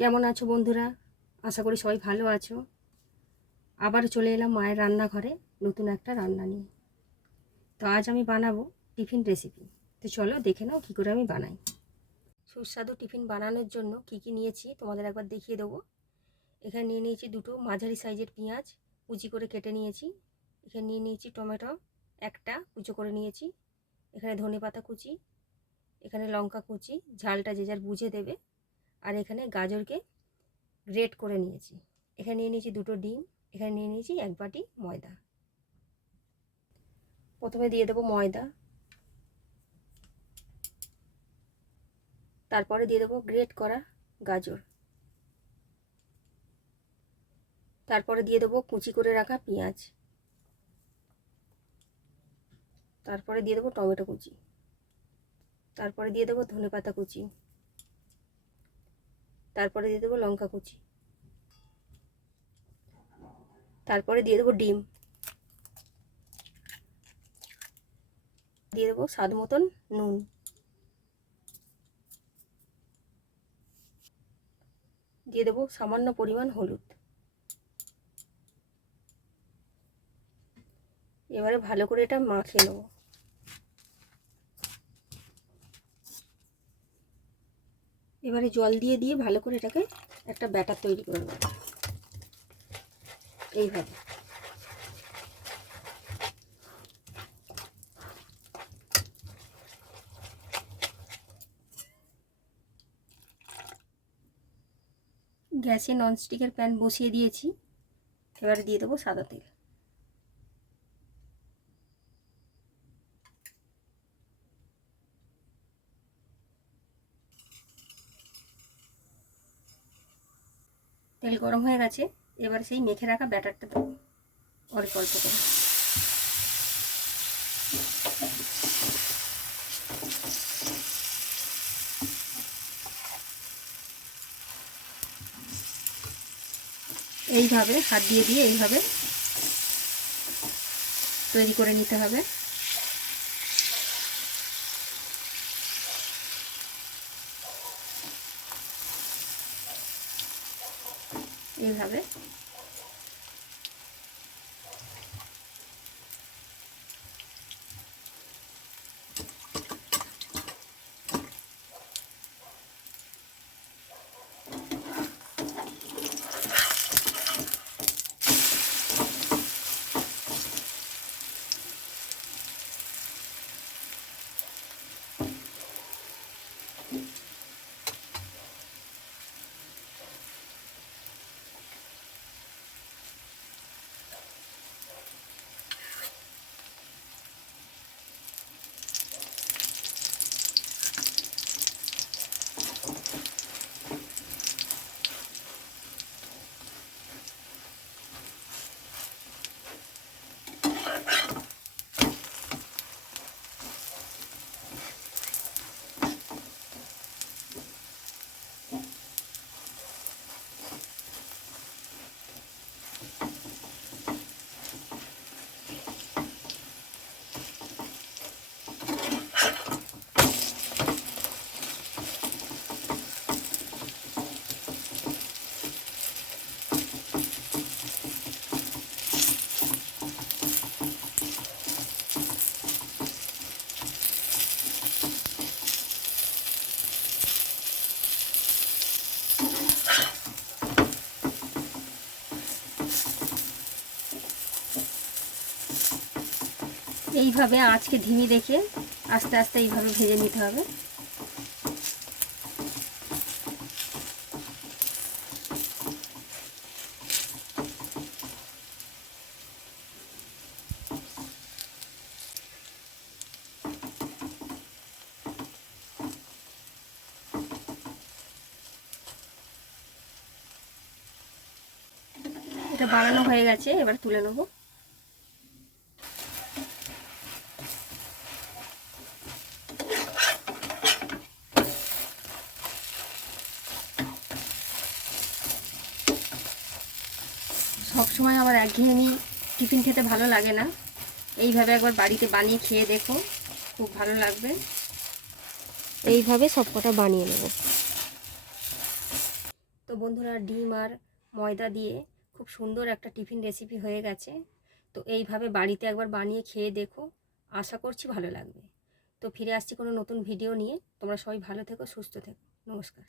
কেমন আছো বন্ধুরা? আশা করি সবাই ভালো আছো। আবার চলে এলাম মায়ের রান্নাঘরে নতুন একটা রান্না নিয়ে। তো আজ আমি বানাবো টিফিন রেসিপি। তো চলো দেখে নাও কী করে আমি বানাই। সুস্বাদু টিফিন বানানোর জন্য কি কি নিয়েছি তোমাদের একবার দেখিয়ে দেবো। এখানে নিয়ে নিয়েছি দুটো মাঝারি সাইজের পেঁয়াজ, কুচি করে কেটে নিয়েছি। এখানে নিয়ে নিয়েছি টমেটো একটা কুচো করে নিয়েছি। এখানে ধনেপাতা কুচি, এখানে লঙ্কা কুচি, ঝালটা যে যার বুঝে দেবে। আর এখানে গাজরকে গ্রেট করে নিয়েছি। এখানে নিয়ে নিয়েছি দুটো ডিম, এখানে নিয়ে নিয়েছি এক বাটি ময়দা। প্রথমে দিয়ে দেবো ময়দা, তারপরে দিয়ে দেবো গ্রেট করা গাজর, তারপরে দিয়ে দেবো কুচি করে রাখা পেঁয়াজ, তারপরে দিয়ে দেবো টমেটো কুচি, তারপরে দিয়ে দেবো ধনেপাতা কুচি, তারপরে দিয়ে দেবো লঙ্কা কুচি, তারপরে দিয়ে দেবো ডিম, দিয়ে দেবো স্বাদ মতন নুন, দিয়ে দেবো সামান্য পরিমাণ হলুদ। এবারে ভালো করে এটা মাখিয়ে নেবো। এবারে জল দিয়ে দিয়ে ভালো করে এটাকে একটা ব্যাটার তৈরি করে নেব এইভাবে। গ্যাসে ননস্টিকের প্যান বসিয়ে দিয়েছি। এবারে দিয়ে দেবো সাদা তেল। তেল গরম হয়ে গেছে, এবার সেই মেখে রাখা ব্যাটারটা দেবো অল্প অল্প করে। এইভাবে হাত দিয়ে দিয়ে এইভাবে তৈরি করে নিতে হবে। এইভাবে এইভাবে আঁচকে ধিমি রেখে আস্তে আস্তে এইভাবে ভেজে নিতে হবে। এটা বানানো হয়ে গেছে, এবার তুলে নেব। সবসময় আমার একঘেয়েমি টিফিন খেতে ভালো লাগে না, এইভাবে একবার বাড়িতে বানিয়ে খেয়ে দেখো, খুব ভালো লাগবে। এইভাবে সব কটা বানিয়ে নেব। তো বন্ধুরা, ডিম আর ময়দা দিয়ে খুব সুন্দর একটা টিফিন রেসিপি হয়ে গেছে। তো এইভাবে বাড়িতে একবার বানিয়ে খেয়ে দেখো, আশা করছি ভালো লাগবে। তো ফিরে আসছি কোনো নতুন ভিডিও নিয়ে। তোমরা সবাই ভালো থেকো, সুস্থ থেকো। নমস্কার।